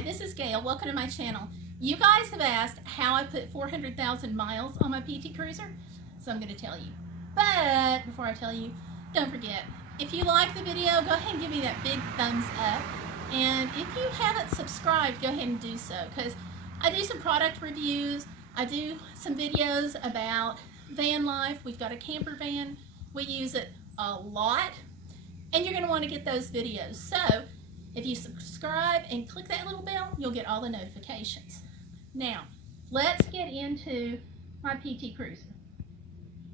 Hi, this is Gail. Welcome to my channel. You guys have asked how I put 400,000 miles on my PT Cruiser, so I'm going to tell you. But before I tell you, don't forget, if you like the video, go ahead and give me that big thumbs up. And if you haven't subscribed, go ahead and do so, because I do some product reviews. I do some videos about van life. We've got a camper van. We use it a lot, and you're going to want to get those videos. So if you subscribe and click that little bell, you'll get all the notifications. Now, let's get into my PT Cruiser.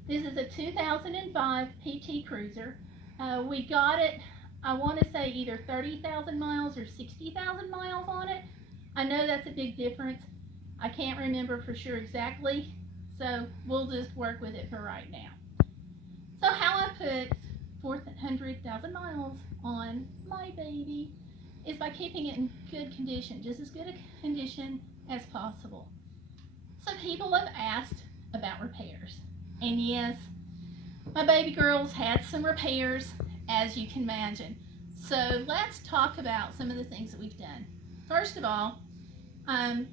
This is a 2005 PT Cruiser. We got it, I want to say either 30,000 miles or 60,000 miles on it. I know that's a big difference. I can't remember for sure exactly, so we'll just work with it for right now. So how I put 400,000 miles on my baby is by keeping it in good condition, just as good a condition as possible. So people have asked about repairs, and yes, my baby girl's had some repairs, as you can imagine. So let's talk about some of the things that we've done. First of all, I'm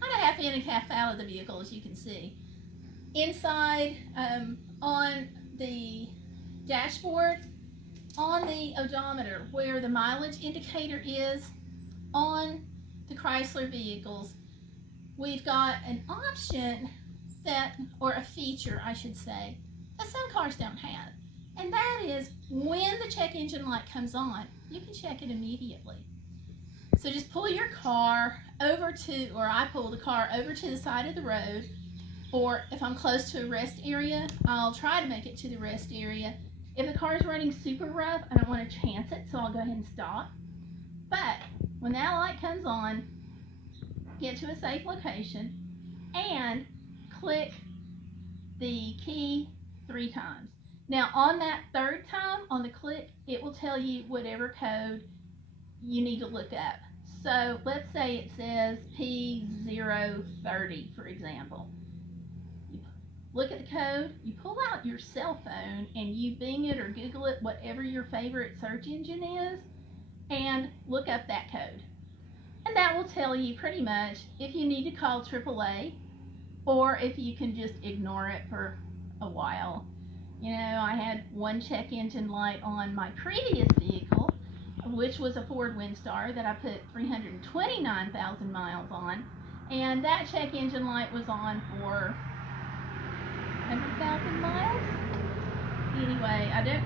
kind of half in and half out of the vehicle, as you can see. Inside, on the dashboard, on the odometer, where the mileage indicator is on the Chrysler vehicles, we've got an option that, or a feature I should say, that some cars don't have. And that is when the check engine light comes on, you can check it immediately. So just pull your car over to, or I pull the car over to the side of the road, or if I'm close to a rest area, I'll try to make it to the rest area. If the car is running super rough, I don't want to chance it, so I'll go ahead and stop. But when that light comes on, get to a safe location and click the key 3 times. Now on that 3rd time on the click, it will tell you whatever code you need to look up. So let's say it says P030, for example. Look at the code, you pull out your cell phone and you Bing it or Google it, whatever your favorite search engine is, and look up that code. And that will tell you pretty much if you need to call AAA or if you can just ignore it for a while. You know, I had one check engine light on my previous vehicle, which was a Ford Windstar that I put 329,000 miles on, and that check engine light was on for 100,000 miles. Anyway,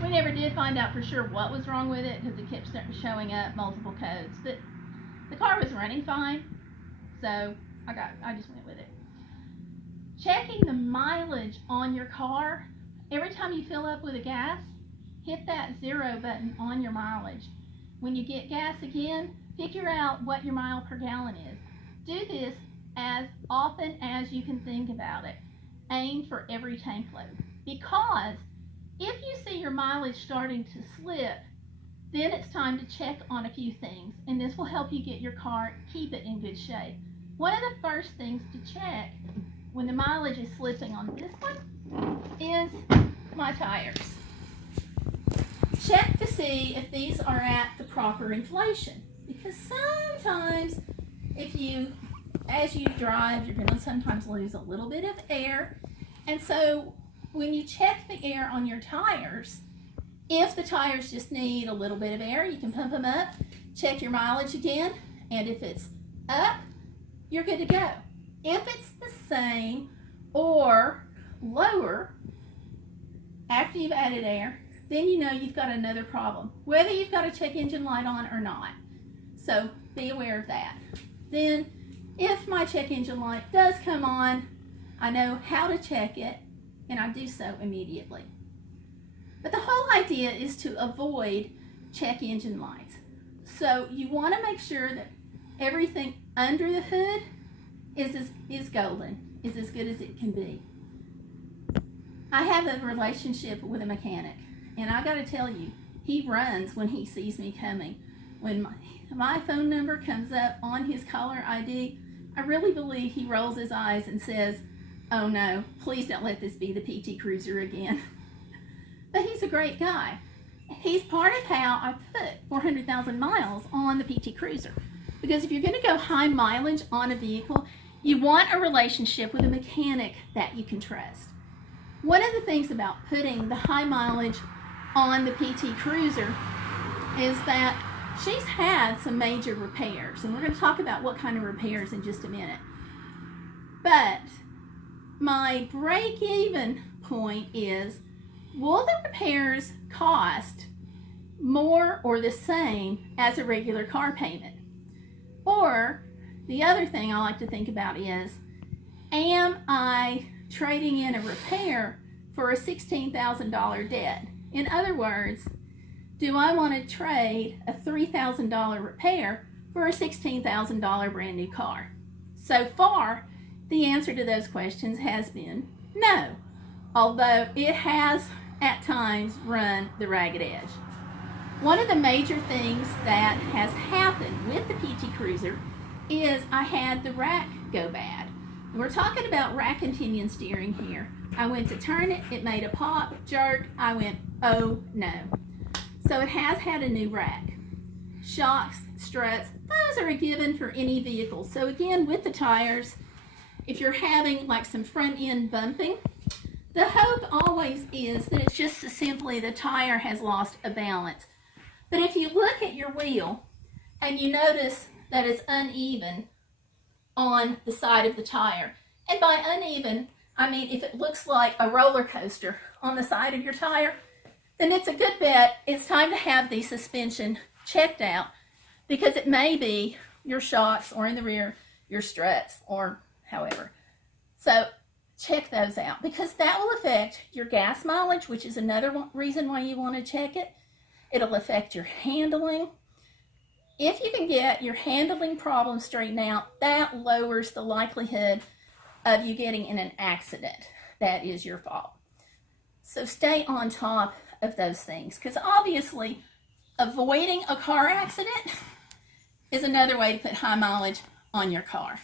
we never did find out for sure what was wrong with it because it kept showing up multiple codes. But the car was running fine, so I just went with it. Checking the mileage on your car, every time you fill up with a gas, hit that 0 button on your mileage. When you get gas again, figure out what your mile per gallon is. Do this as often as you can think about it. Aim for every tank load, because if you see your mileage starting to slip, then it's time to check on a few things, and this will help you get your car, keep it in good shape. One of the first things to check when the mileage is slipping on this one is my tires. Check to see if these are at the proper inflation, because sometimes as you drive, you're going to sometimes lose a little bit of air. And so when you check the air on your tires, if the tires just need a little bit of air, you can pump them up, check your mileage again, and if it's up, you're good to go. If it's the same or lower after you've added air, then you know you've got another problem, whether you've got a check engine light on or not. So be aware of that. Then if my check engine light does come on, I know how to check it, and I do so immediately. But the whole idea is to avoid check engine lights. So you want to make sure that everything under the hood is golden, is as good as it can be. I have a relationship with a mechanic, and I got to tell you, he runs when he sees me coming. When my phone number comes up on his caller ID, I really believe he rolls his eyes and says, "Oh no, please don't let this be the PT Cruiser again." But he's a great guy. He's part of how I put 400,000 miles on the PT Cruiser. Because if you're going to go high mileage on a vehicle, you want a relationship with a mechanic that you can trust. One of the things about putting the high mileage on the PT Cruiser is that she's had some major repairs, and we're going to talk about what kind of repairs in just a minute. But my break-even point is, will the repairs cost more or the same as a regular car payment? Or the other thing I like to think about is, am I trading in a repair for a $16,000 debt? In other words, do I want to trade a $3,000 repair for a $16,000 brand new car? So far, the answer to those questions has been no, although it has at times run the ragged edge. One of the major things that has happened with the PT Cruiser is I had the rack go bad. And we're talking about rack and pinion steering here. I went to turn it, it made a pop, jerk, I went, oh no. So it has had a new rack. Shocks, struts, those are a given for any vehicle. So again, with the tires, if you're having like some front end bumping, the hope always is that it's just simply the tire has lost a balance. But if you look at your wheel and you notice that it's uneven on the side of the tire, and by uneven, I mean if it looks like a roller coaster on the side of your tire, then it's a good bet it's time to have the suspension checked out, because it may be your shocks, or in the rear, your struts, or however. So check those out, because that will affect your gas mileage, which is another reason why you want to check it. It'll affect your handling. If you can get your handling problem straightened out, that lowers the likelihood of you getting in an accident that is your fault. So stay on top of those things, because obviously avoiding a car accident is another way to put high mileage on your car.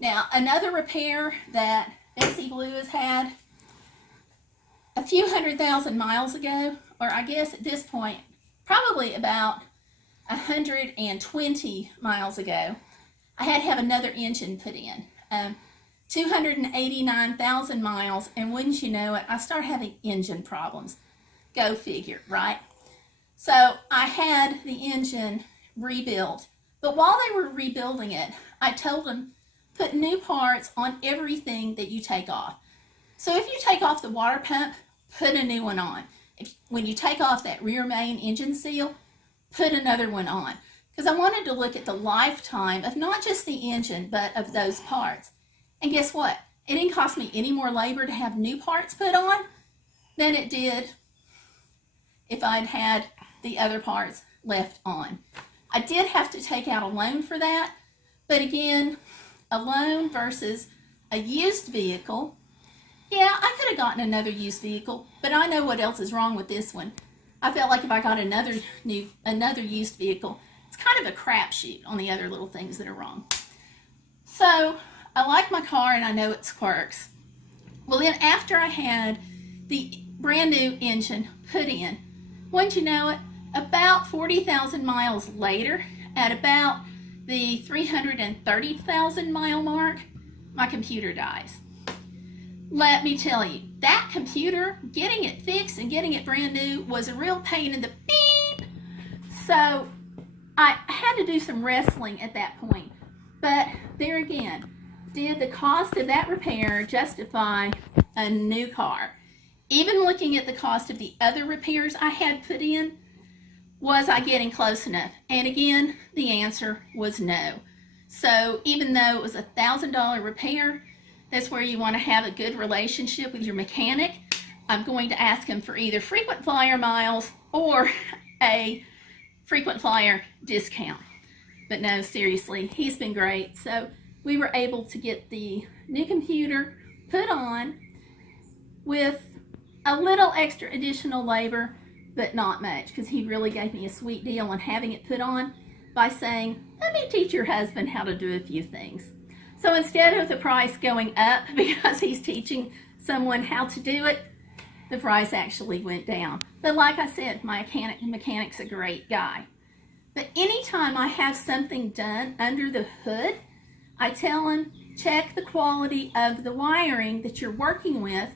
Now, another repair that Bessie Blue has had a few 100,000 miles ago, or I guess at this point, probably about 120 miles ago, I had to have another engine put in. 289,000 miles, and wouldn't you know it, I started having engine problems. Go figure, right? So I had the engine rebuilt, but while they were rebuilding it, I told them, put new parts on everything that you take off. So if you take off the water pump, put a new one on. When you take off that rear main engine seal, put another one on. Because I wanted to look at the lifetime of not just the engine, but of those parts. And guess what? It didn't cost me any more labor to have new parts put on than it did if I'd had the other parts left on. I did have to take out a loan for that, but again, a loan versus a used vehicle, yeah, I could have gotten another used vehicle, but I know what else is wrong with this one. I felt like if I got another used vehicle, it's kind of a crapshoot on the other little things that are wrong. So I like my car and I know its quirks. Well, then after I had the brand new engine put in, wouldn't you know it, about 40,000 miles later, at about the 330,000 mile mark, my computer dies. Let me tell you, that computer, getting it fixed and getting it brand new was a real pain in the beep. So I had to do some wrestling at that point. But there again, did the cost of that repair justify a new car? Even looking at the cost of the other repairs I had put in, was I getting close enough? And again, the answer was no. So even though it was a $1,000 repair, that's where you want to have a good relationship with your mechanic. I'm going to ask him for either frequent flyer miles or a frequent flyer discount. But no, seriously, he's been great. So we were able to get the new computer put on with a little extra additional labor, but not much, because he really gave me a sweet deal on having it put on by saying, let me teach your husband how to do a few things. So instead of the price going up because he's teaching someone how to do it, the price actually went down. But like I said, my mechanic's a great guy. But anytime I have something done under the hood, I tell them, check the quality of the wiring that you're working with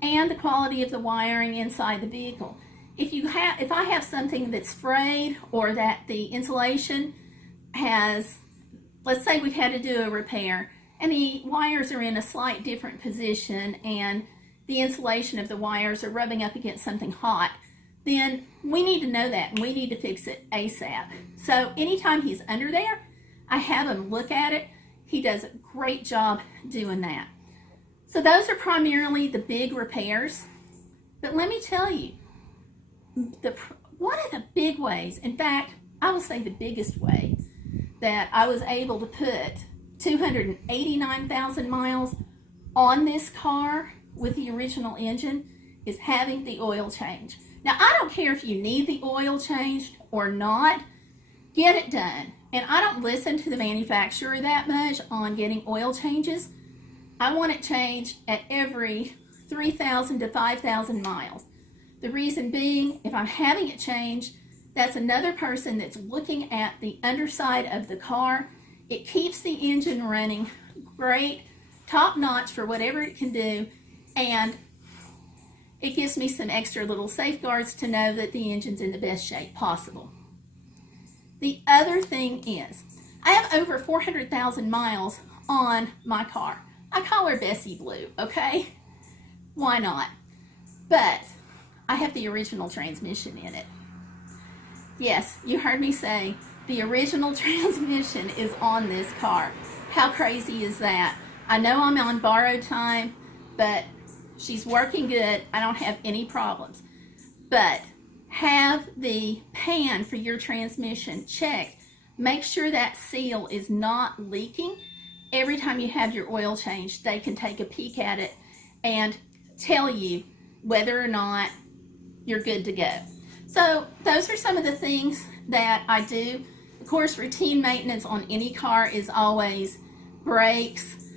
and the quality of the wiring inside the vehicle. If I have something that's frayed or that the insulation has, let's say we've had to do a repair and the wires are in a slight different position and the insulation of the wires are rubbing up against something hot, then we need to know that and we need to fix it ASAP. So anytime he's under there, I have him look at it. He does a great job doing that. So those are primarily the big repairs. But let me tell you, one of the big ways, in fact, I will say the biggest way that I was able to put 289,000 miles on this car with the original engine is having the oil change. Now, I don't care if you need the oil changed or not, get it done. And I don't listen to the manufacturer that much on getting oil changes. I want it changed at every 3,000 to 5,000 miles. The reason being, if I'm having it changed, that's another person that's looking at the underside of the car. It keeps the engine running great, top notch for whatever it can do, and it gives me some extra little safeguards to know that the engine's in the best shape possible. The other thing is, I have over 400,000 miles on my car. I call her Bessie Blue, okay? Why not? But I have the original transmission in it. Yes, you heard me say the original transmission is on this car. How crazy is that? I know I'm on borrowed time, but she's working good. I don't have any problems. But have the pan for your transmission checked. Make sure that seal is not leaking. Every time you have your oil changed, they can take a peek at it and tell you whether or not you're good to go. So those are some of the things that I do. Of course, routine maintenance on any car is always brakes,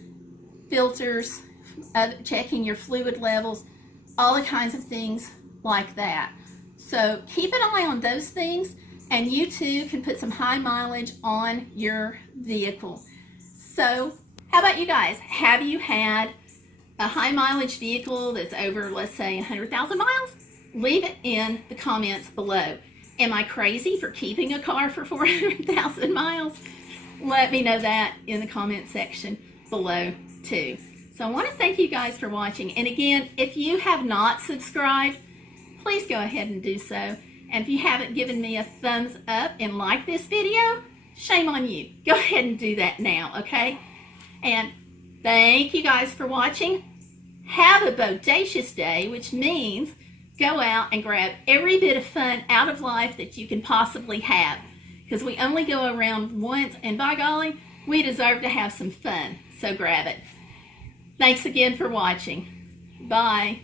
filters, checking your fluid levels, all the kinds of things like that. So keep an eye on those things, and you too can put some high mileage on your vehicle. So how about you guys? Have you had a high mileage vehicle that's over, let's say, 100,000 miles? Leave it in the comments below. Am I crazy for keeping a car for 400,000 miles? Let me know that in the comment section below too. So I want to thank you guys for watching. And again, if you have not subscribed, please go ahead and do so. And if you haven't given me a thumbs up and like this video, shame on you. Go ahead and do that now, okay? And thank you guys for watching. Have a bodacious day, which means go out and grab every bit of fun out of life that you can possibly have. Because we only go around once, and by golly, we deserve to have some fun. So grab it. Thanks again for watching. Bye.